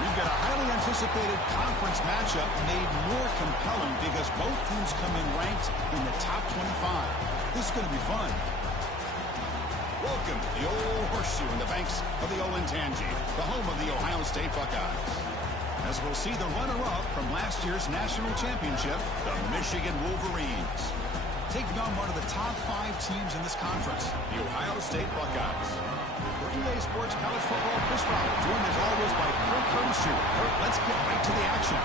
We've got a highly anticipated conference matchup made more compelling because both teams come in ranked in the top 25. This is going to be fun. Welcome to the old horseshoe in the banks of the Olentangy, the home of the Ohio State Buckeyes. As we'll see the runner-up from last year's national championship, the Michigan Wolverines, taking on one of the top 5 teams in this conference, the Ohio State Buckeyes. For EA Sports College Football, Chris Robert, joined as always by Kirk Herbstreit. Kirk, let's get right to the action.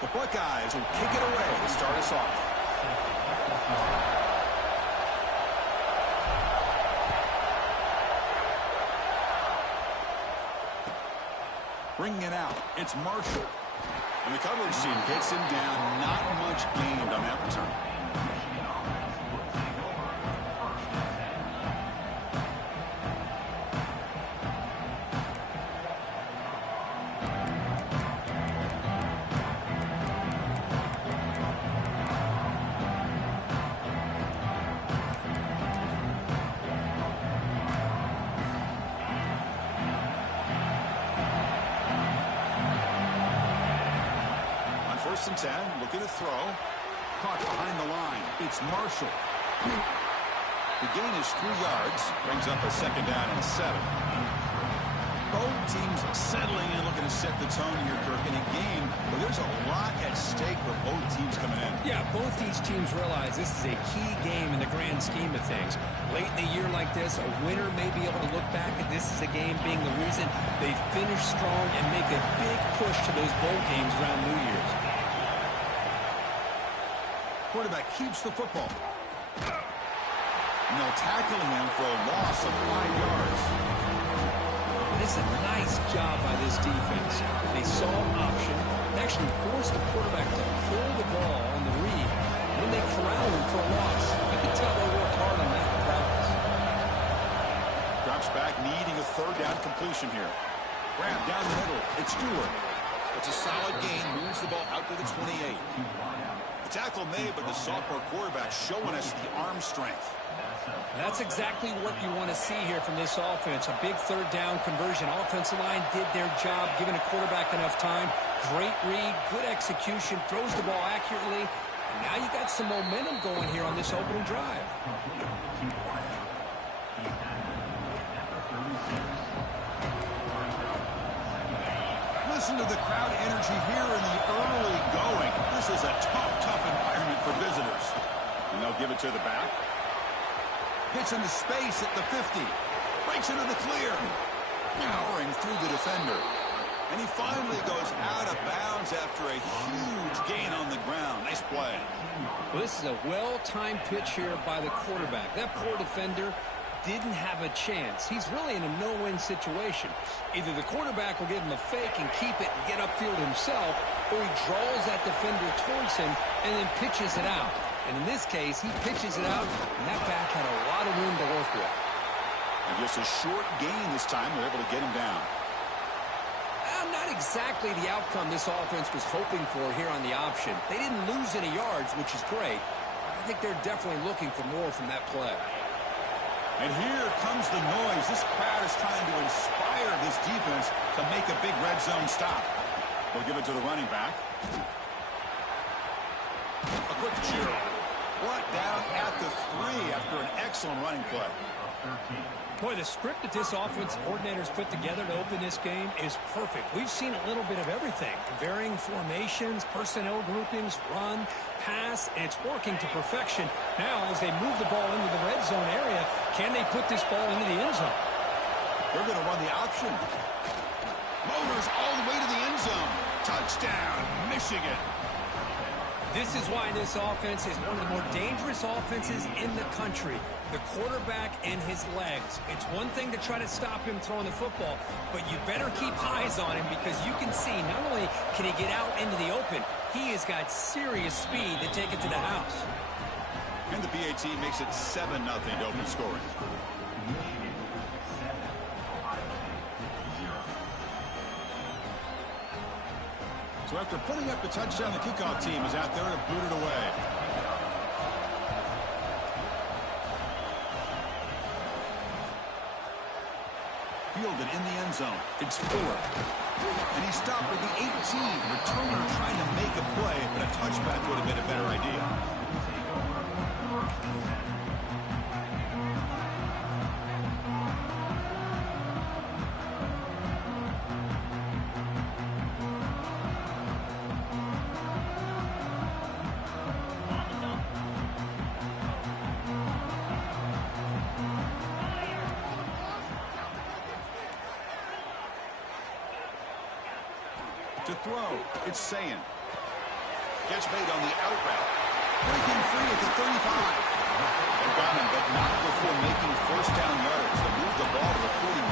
The Buckeyes will kick it away to start us off. Bringing it out, it's Marshall. And the coverage team gets him down. Not much gained on that return. First and 10, looking to throw. Caught behind the line. It's Marshall. The gain is 3 yards. Brings up a second down and 7. Both teams settling in, looking to set the tone here, Kirk, in a game where there's a lot at stake for both teams coming in. Yeah, both these teams realize this is a key game in the grand scheme of things. Late in the year like this, a winner may be able to look back at this as a game being the reason they finish strong and make a big push to those bowl games around New Year's. Quarterback keeps the football. And they'll tackle him for a loss of 5 yards. This is a nice job by this defense. They saw an option, actually forced the quarterback to pull the ball on the read. Then they corralled him for a loss. You can tell they worked hard on that in practice. Drops back, needing a third down completion here. Grab down the middle. It's Stewart. It's a solid gain. Moves the ball out to the 28. Tackle made, but the sophomore quarterback showing us the arm strength. That's exactly what you want to see here from this offense. A big third down conversion. Offensive line did their job, giving a quarterback enough time. Great read, good execution, throws the ball accurately. And now you got some momentum going here on this opening drive. Listen to the crowd energy here in the early going. This is a tough environment for visitors. And they'll give it to the back. Hits into space at the 50. Breaks into the clear. Powering through the defender. And he finally goes out of bounds after a huge gain on the ground. Nice play. Well, this is a well-timed pitch here by the quarterback. That poor defender didn't have a chance. He's really in a no-win situation. Either the quarterback will give him a fake and keep it and get upfield himself, or he draws that defender towards him and then pitches it out. And in this case, he pitches it out, and that back had a lot of room to work with. And just a short gain this time, they're able to get him down. Not exactly the outcome this offense was hoping for here on the option. They didn't lose any yards, which is great. I think they're definitely looking for more from that play. And here comes the noise. This crowd is trying to inspire this defense to make a big red zone stop. They'll give it to the running back. A quick cheer. Brought down at the 3 after an excellent running play. Boy, the script that this offense coordinator's put together to open this game is perfect. We've seen a little bit of everything. Varying formations, personnel groupings, run, pass, and it's working to perfection. Now, as they move the ball into the red zone area, can they put this ball into the end zone? They're going to run the option. Motors all the way to the end zone. Touchdown, Michigan. This is why this offense is one of the more dangerous offenses in the country. The quarterback and his legs. It's one thing to try to stop him throwing the football, but you better keep eyes on him because you can see not only can he get out into the open, he has got serious speed to take it to the house. And the PAT makes it 7-0 to open scoring. So after putting up the touchdown, the kickoff team is out there to boot it away. Fielded in the end zone. It's Fuller. And he stopped at the 18. Returner trying to make a play, but a touchback would have been a better idea. To throw, it's Sayin. Gets made on the out route. Breaking free at the 35. They got him, but not before making first down yards to move the ball to the 41.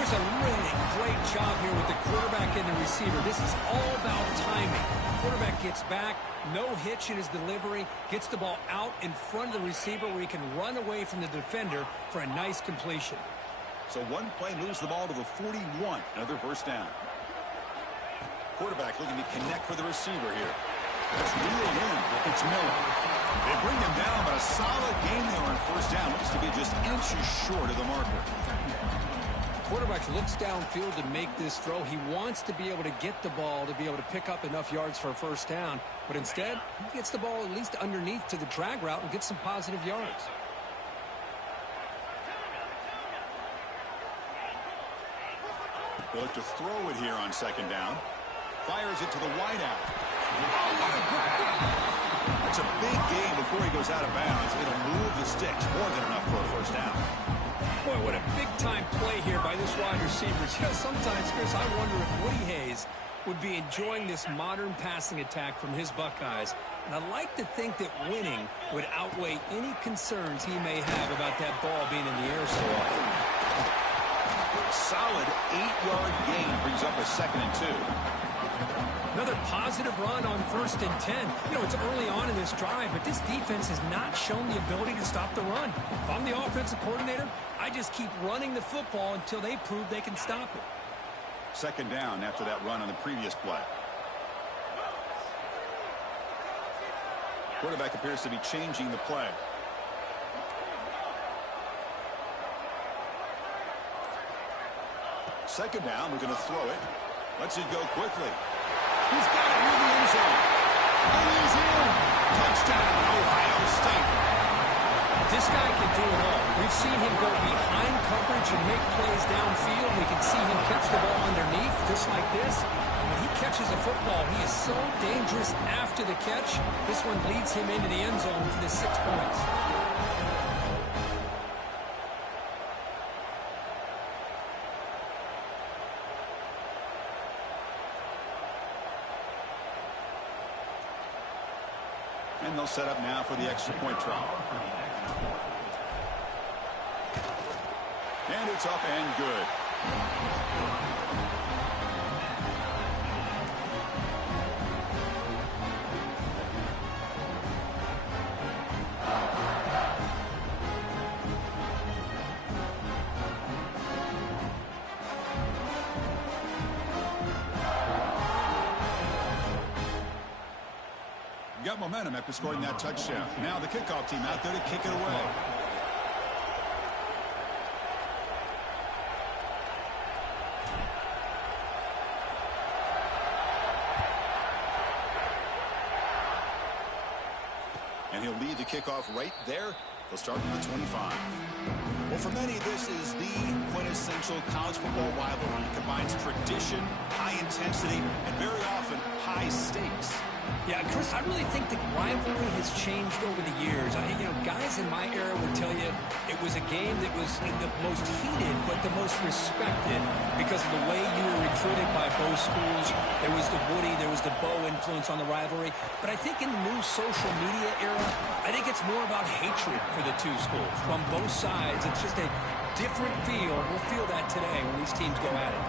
Chris, a really great job here with the quarterback and the receiver. This is all about timing. Quarterback gets back, no hitch in his delivery, gets the ball out in front of the receiver where he can run away from the defender for a nice completion. So one play moves the ball to the 41. Another first down. Quarterback looking to connect for the receiver here. That's reeled in. It's Miller. They bring him down, but a solid game there on first down. Looks to be just inches short of the marker. Quarterback looks downfield to make this throw. He wants to be able to get the ball to be able to pick up enough yards for a first down. But instead, he gets the ball at least underneath to the drag route and gets some positive yards. They look to throw it here on second down. Fires it to the wideout. Oh, what a grab! That's a big gain before he goes out of bounds. It'll move the sticks. More than enough for a first down. Boy, what a big-time play here by this wide receiver. You know, sometimes, Chris, I wonder if Woody Hayes would be enjoying this modern passing attack from his Buckeyes. And I like to think that winning would outweigh any concerns he may have about that ball being in the air so often. Solid 8-yard gain brings up a 2nd and 2. Another positive run on 1st and 10. You know, it's early on in this drive, but this defense has not shown the ability to stop the run. If I'm the offensive coordinator, I just keep running the football until they prove they can stop it. 2nd down after that run on the previous play. Quarterback appears to be changing the play. Second down, we're going to throw it. Lets it go quickly. He's got it near the end zone. And he's in. Touchdown, Ohio State. This guy can do it all. We've seen him go behind coverage and make plays downfield. We can see him catch the ball underneath, just like this. And when he catches a football, he is so dangerous after the catch. This one leads him into the end zone for the 6 points. And they'll set up now for the extra point try. And it's up and good. Got momentum after scoring that touchdown. Now the kickoff team out there to kick it away. And he'll lead the kickoff right there. They'll start from the 25. Well, for many, this is the quintessential college football rivalry. It combines tradition, high intensity, and very often high stakes. Yeah, Chris, I really think the rivalry has changed over the years. Guys in my era would tell you it was a game that was the most heated but the most respected because of the way you were recruited by both schools. There was the Woody, there was the Bo influence on the rivalry. But I think in the new social media era, I think it's more about hatred for the two schools. From both sides, it's just a different feel. We'll feel that today when these teams go at it.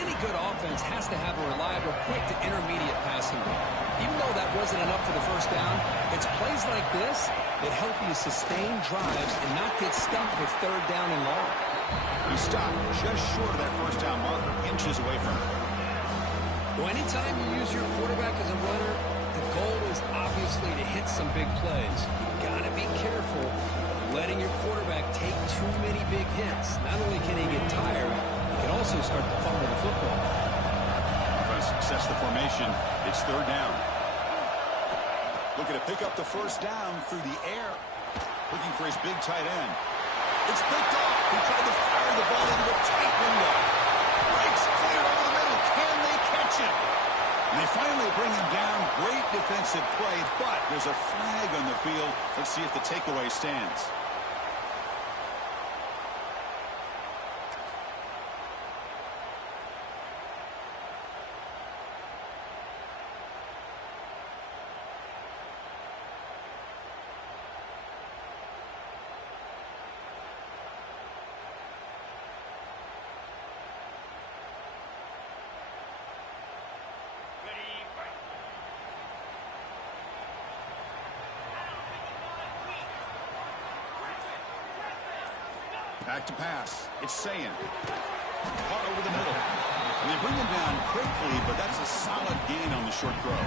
Any good offense has to have a reliable, quick to intermediate passing game. Even though that wasn't enough for the first down, it's plays like this that help you sustain drives and not get stuck with third down and long. He stopped just short of that first down marker, inches away from it. Well, anytime you use your quarterback as a runner, the goal is obviously to hit some big plays. You've got to be careful of letting your quarterback take too many big hits. Not only can he get tired, he can also start to fumble the football. Offense sets the formation. It's third down. Looking to pick up the first down through the air. Looking for his big tight end. It's picked off. He tried to fire the ball into a tight window. Breaks clear over the middle. Can they catch him? And they finally bring him down. Great defensive play, but there's a flag on the field. Let's see if the takeaway stands. Back to pass. It's Sayin. Caught over the middle. And they bring him down quickly, but that's a solid gain on the short throw.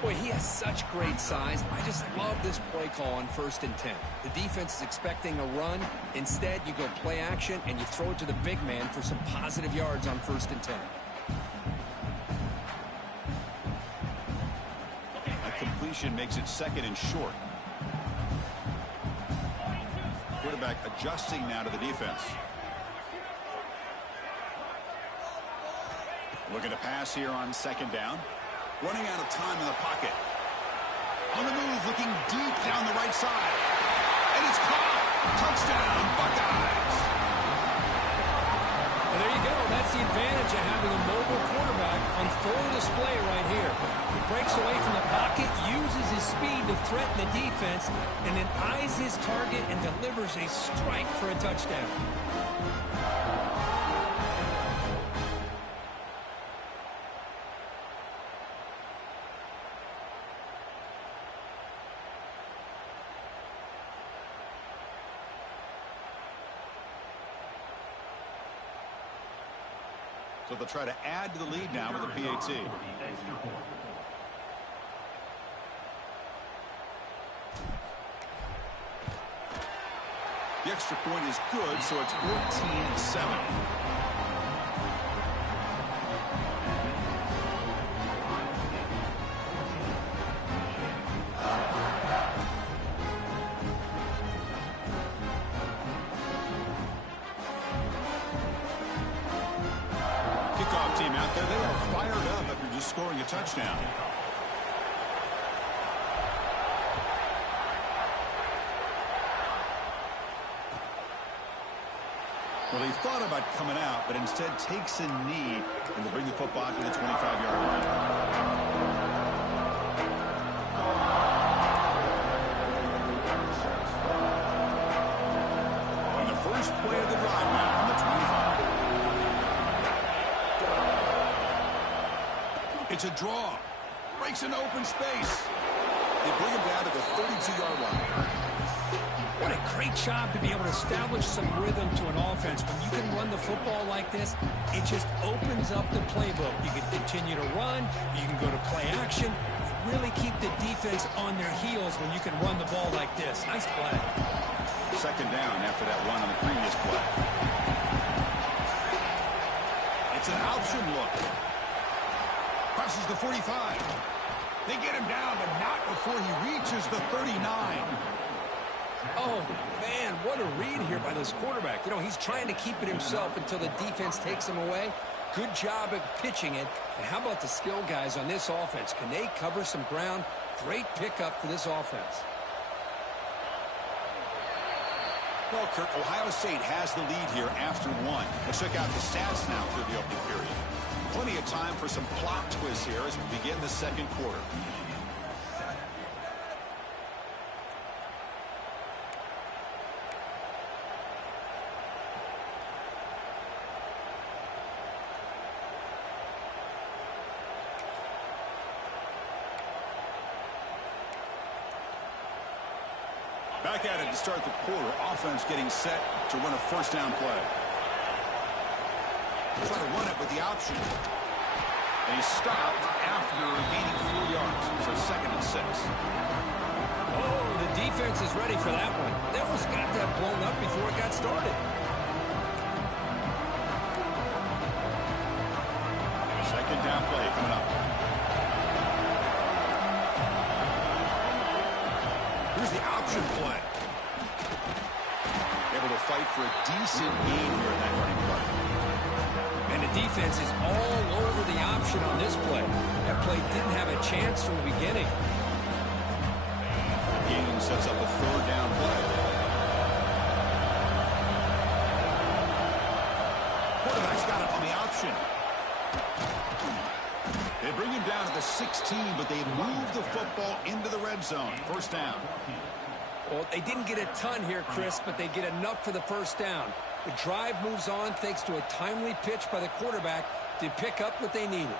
Boy, he has such great size. I just love this play call on 1st and 10. The defense is expecting a run. Instead, you go play action, and you throw it to the big man for some positive yards on 1st and 10. A completion makes it 2nd and short. Quarterback adjusting now to the defense. Looking to pass here on 2nd down. Running out of time in the pocket. On the move, looking deep down the right side. And it's caught. Touchdown, Buckeyes. Well, there you go. That's the advantage of having a mobile quarterback on full display right here. He breaks away from the pocket, uses his speed to threaten the defense, and then eyes his target and delivers a strike for a touchdown. So they'll try to add to the lead now with a PAT. The extra point is good, so it's 14-7. Kickoff team out there, they are fired up after just scoring a touchdown. Well, he thought about coming out, but instead takes a knee and will bring the football to the 25-yard line. And the first play of the drive now from the 25. It's a draw. Breaks an open space. They bring him down to the 32-yard line. What a great job to be able to establish some rhythm to an offense. When you can run the football like this, it just opens up the playbook. You can continue to run. You can go to play action. You really keep the defense on their heels when you can run the ball like this. Nice play. 2nd down after that run on the previous play. It's an option look. Crosses the 45. They get him down, but not before he reaches the 39. Oh, man, what a read here by this quarterback. You know, he's trying to keep it himself until the defense takes him away. Good job at pitching it. And how about the skill guys on this offense? Can they cover some ground? Great pickup for this offense. Well, Kurt, Ohio State has the lead here after one. Let's check out the stats now through the opening period. Plenty of time for some plot twists here as we begin the second quarter. Back at it to start the quarter. Offense getting set to run a first down play. Try to run it with the option. And he stopped after gaining 4 yards. So 2nd and 6. Oh, the defense is ready for that one. They almost got that blown up before it got started. Second down play coming up. Here's the option play. Able to fight for a decent gain here in that running play. And the defense is all over the option on this play. That play didn't have a chance from the beginning. Gain sets up a 3rd down play. Quarterback's got it on the option. They bring him down to the 16, but they move the football into the red zone. First down. Well, they didn't get a ton here, Chris, but they get enough for the first down. The drive moves on thanks to a timely pitch by the quarterback to pick up what they needed.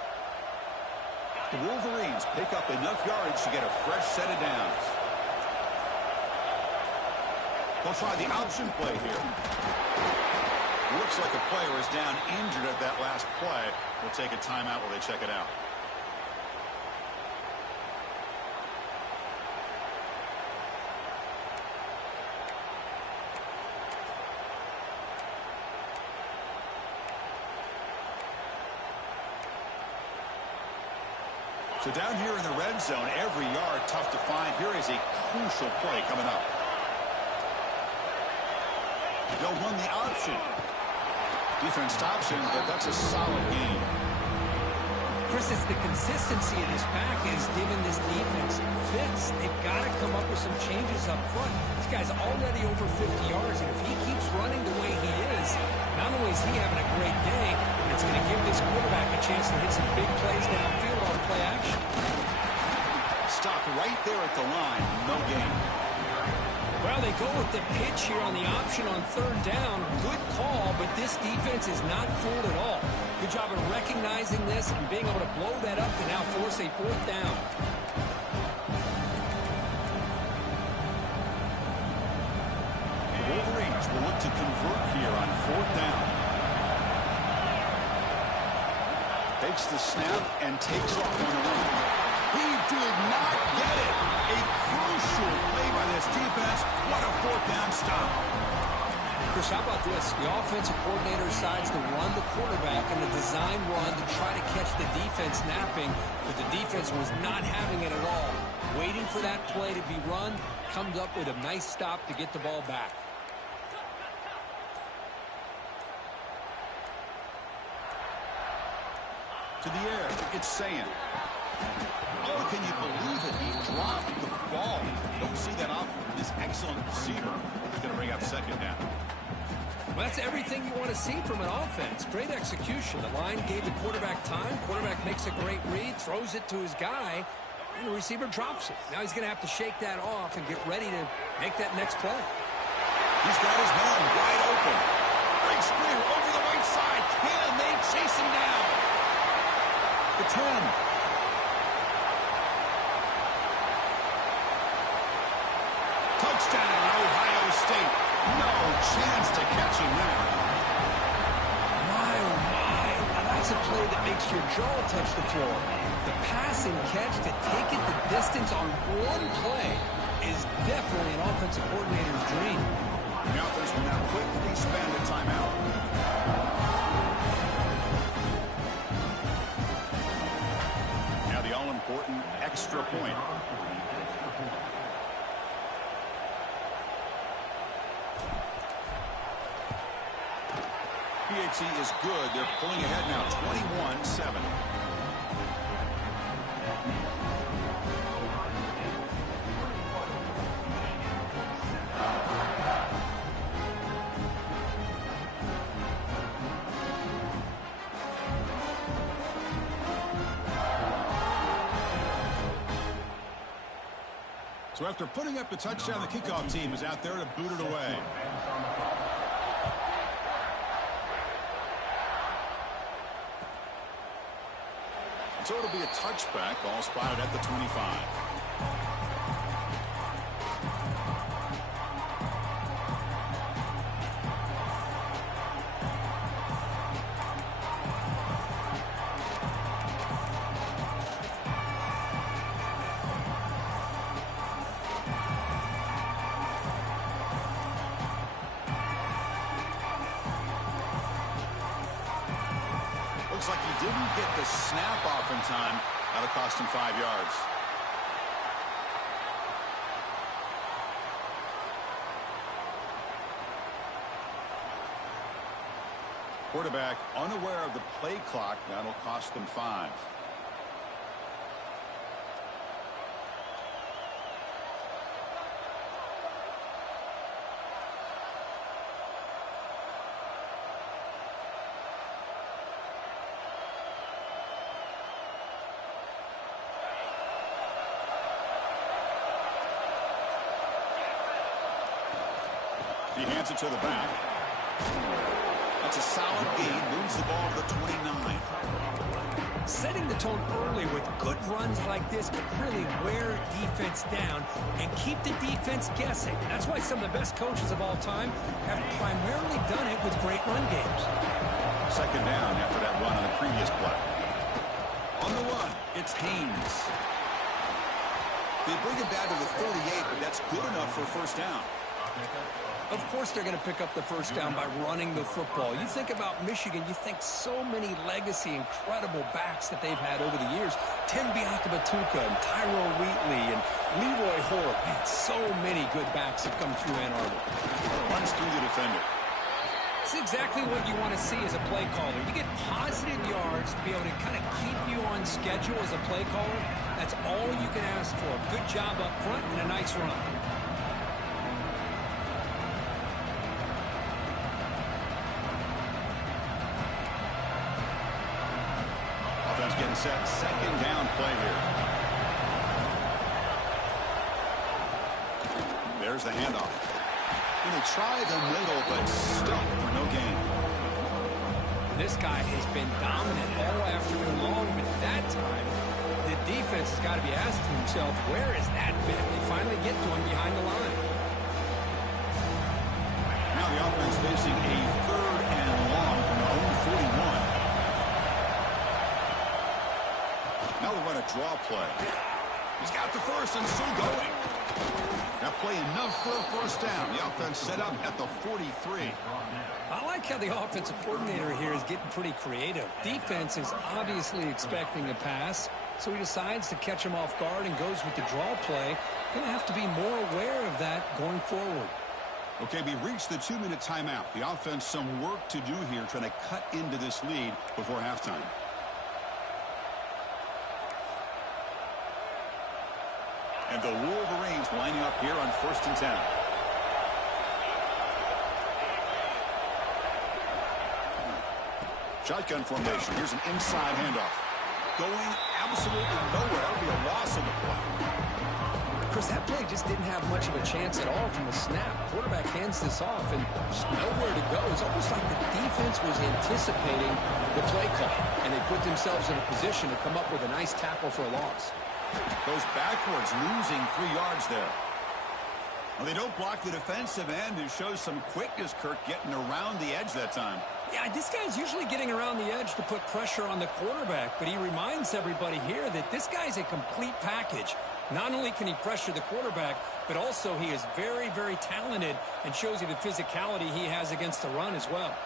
The Wolverines pick up enough yardage to get a fresh set of downs. They'll try the option play here. Looks like a player is down injured at that last play. We'll take a timeout while they check it out. So down here in the red zone, every yard tough to find. Here is a crucial play coming up. They'll run the option. Defense stops him, but that's a solid game. Chris, it's the consistency of this back is giving this defense fits. They've got to come up with some changes up front. This guy's already over 50 yards, and if he keeps running the way he is, not only is he having a great day, but it's going to give this quarterback a chance to hit some big plays downfield on play action. Stopped right there at the line. No gain. Well, they go with the pitch here on the option on 3rd down. Good call, but this defense is not fooled at all. Good job of recognizing this and being able to blow that up to now force a 4th down. The Wolverines will look to convert here on 4th down. Takes the snap and takes off on the run. He did not get it. A crucial play by this defense. What a 4th down stop. Chris, how about this? The offensive coordinator decides to run the quarterback in the design run to try to catch the defense napping, but the defense was not having it at all. Waiting for that play to be run, comes up with a nice stop to get the ball back. To the air, it's saying. Oh, can you believe it? He dropped the ball. Don't see that off this excellent receiver. He's going to bring up 2nd down. Well, that's everything you want to see from an offense. Great execution. The line gave the quarterback time. Quarterback makes a great read, throws it to his guy, and the receiver drops it. Now he's going to have to shake that off and get ready to make that next play. He's got his man wide open. Big screen over the right side. Can they chase him down? The 10. Touchdown, Ohio State. No chance to catch him there. My, oh my. Now that's a play that makes your jaw touch the floor. The pass and catch to take it the distance on one play is definitely an offensive coordinator's dream. The offense will now quickly spend a timeout. Now the all-important extra point. He efficiency is good. They're pulling ahead now, 21-7. So after putting up the touchdown, the kickoff team is out there to boot it away. So it'll be a touchback, ball spotted at the 25. Looks like he didn't get the snap off in time. That'll cost him 5 yards. Quarterback unaware of the play clock. That'll cost them 5. He hands it to the back. That's a solid gain. Moves the ball to the 29. Setting the tone early with good runs like this can really wear defense down and keep the defense guessing. That's why some of the best coaches of all time have primarily done it with great run games. Second down after that run on the previous play. On the run, it's Haynes. They bring it down to the 38, but that's good enough for a first down. Of course they're going to pick up the first down by running the football. You think about Michigan, you think so many legacy, incredible backs that they've had over the years. Tim Biakabatuka and Tyrone Wheatley and Leroy Hoare. Man, so many good backs have come through Ann Arbor. Runs through the defender. It's exactly what you want to see as a play caller. You get positive yards to be able to kind of keep you on schedule as a play caller. That's all you can ask for. Good job up front and a nice run. Getting set, second down play here. There's the handoff. And they try the middle, but stuck for no gain. This guy has been dominant all afternoon long, but that time, the defense has got to be asking himself, where is that been? They finally get to him behind the line. Now the offense facing a third and long from their own 41. Now we run a draw play. He's got the first and still going. That play enough for a first down. The offense set up at the 43. I like how the offensive coordinator here is getting pretty creative. Defense is obviously expecting a pass, so he decides to catch him off guard and goes with the draw play. Going to have to be more aware of that going forward. Okay, we reached the 2-minute timeout. The offense some work to do here, trying to cut into this lead before halftime. And the Wolverines lining up here on 1st and 10. Shotgun formation. Here's an inside handoff. Going absolutely nowhere. That'll be a loss on the play. Chris, that play just didn't have much of a chance at all from the snap. Quarterback hands this off and just nowhere to go. It's almost like the defense was anticipating the play call, and they put themselves in a position to come up with a nice tackle for a loss. Goes backwards, losing 3 yards there. Well, they don't block the defensive end, who shows some quickness, Kirk, getting around the edge that time. Yeah, this guy's usually getting around the edge to put pressure on the quarterback, but he reminds everybody here that this guy's a complete package. Not only can he pressure the quarterback, but also he is very, very talented and shows you the physicality he has against the run as well.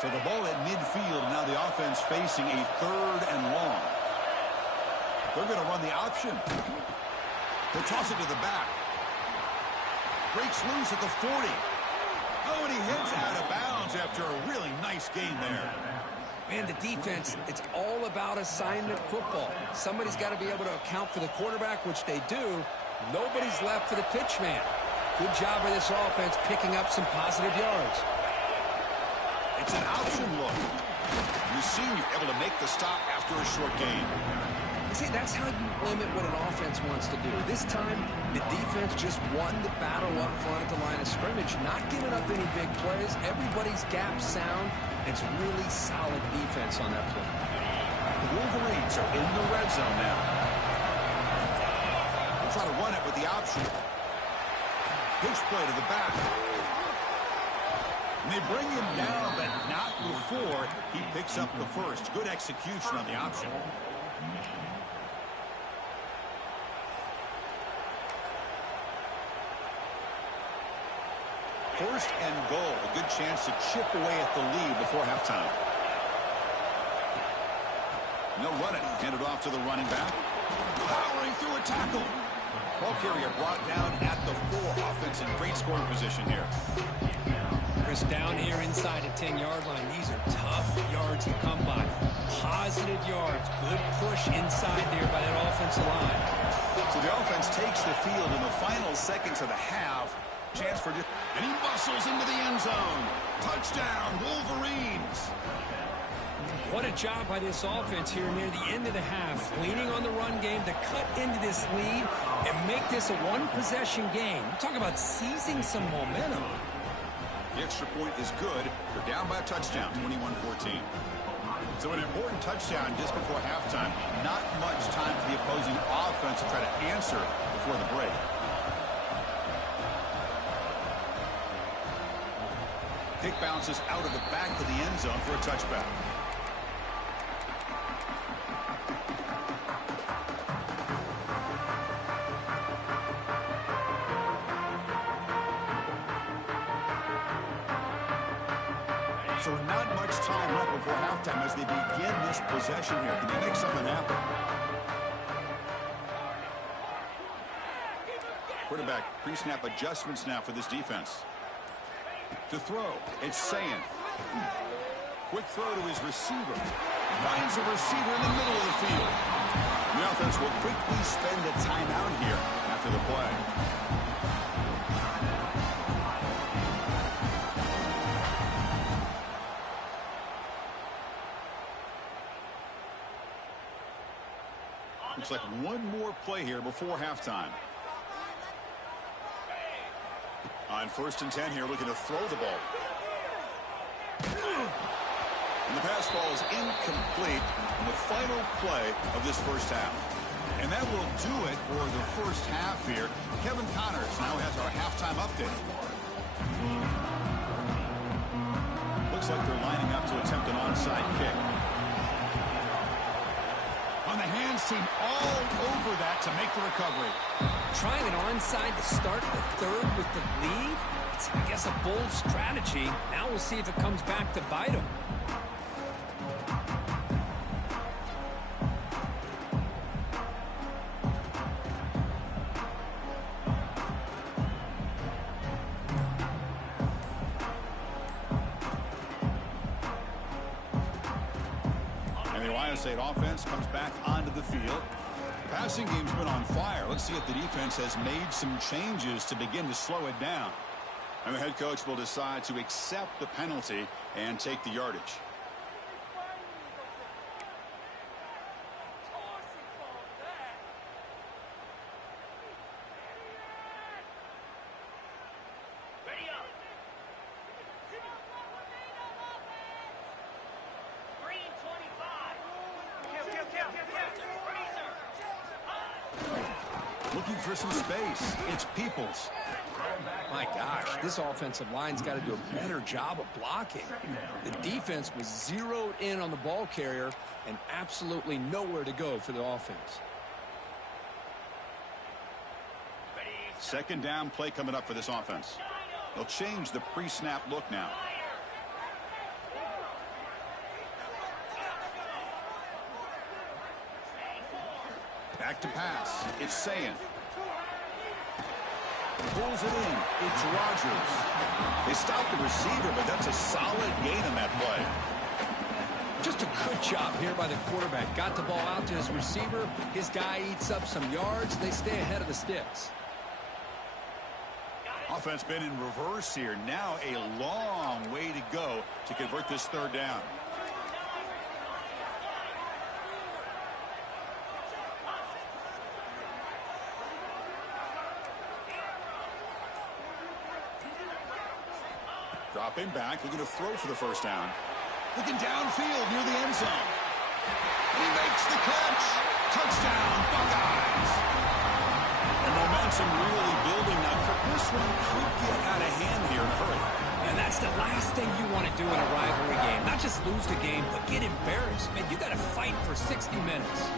So the ball at midfield, now the offense facing a third and long. They're going to run the option. They'll toss it to the back. breaks loose at the 40. Oh, and he hits out of bounds after a really nice gain there. Man, the defense, it's all about assignment football. Somebody's got to be able to account for the quarterback, which they do. Nobody's left for the pitch man. Good job by this offense picking up some positive yards. It's an option look. You seem able to make the stop after a short gain. See, that's how you limit what an offense wants to do. This time, the defense just won the battle up front at the line of scrimmage, not giving up any big plays. Everybody's gap sound. It's really solid defense on that play. The Wolverines are in the red zone now. They'll try to run it with the option. Pitch play to the back. And they bring him down, but not before he picks up the first. Good execution on the option. First and goal. A good chance to chip away at the lead before halftime. No running. Handed off to the running back. Powering through a tackle. Ball carrier brought down at the 4. Offense in great scoring position here. Chris, down here inside the 10-yard line. These are tough yards to come by. Positive yards. Good push inside there by that offensive line. So the offense takes the field in the final seconds of the half. Chance for and he bustles into the end zone. Touchdown, Wolverines. What a job by this offense here near the end of the half. Leaning on the run game to cut into this lead and make this a one-possession game. We're talking about seizing some momentum. The extra point is good. They're down by a touchdown, 21-14. So an important touchdown just before halftime. Not much time for the opposing offense to try to answer before the break. Kick bounces out of the back of the end zone for a touchback. So not much time left before halftime as they begin this possession here. Can they make something happen? Quarterback pre-snap adjustments now for this defense. To throw, it's Sayin. Quick throw to his receiver. Finds a receiver in the middle of the field. The offense will quickly spend a timeout here after the play. Looks like one more play here before halftime. On 1st and 10 here, looking to throw the ball. And the pass ball is incomplete in the final play of this first half. And that will do it for the first half here. Kevin Connors now has our halftime update. Looks like they're lining up to attempt an onside kick. On the hands team all over that to make the recovery. Trying an onside to start the third with the lead? It's, I guess, a bold strategy. Now we'll see if it comes back to bite him. And the Ohio State offense comes back onto the field. Passing game's been on fire. Let's see if the defense has made some changes to begin to slow it down. And the head coach will decide to accept the penalty and take the yardage. Looking for some space. It's Peoples. My gosh, this offensive line's got to do a better job of blocking. The defense was zeroed in on the ball carrier and absolutely nowhere to go for the offense. Second down play coming up for this offense. They'll change the pre-snap look now. Back to pass. It's Sayin. Pulls it in. It's Rodgers. They stopped the receiver, but that's a solid gain on that play. Just a good job here by the quarterback. Got the ball out to his receiver. His guy eats up some yards. They stay ahead of the sticks. Offense been in reverse here. Now a long way to go to convert this third down. Dropping back, looking to throw for the first down. Looking downfield near the end zone. And he makes the catch. Touchdown, Buckeyes. And momentum really building now. This one could get out of hand here in a hurry. And that's the last thing you want to do in a rivalry game. Not just lose the game, but get embarrassed. Man, you got to fight for 60 minutes.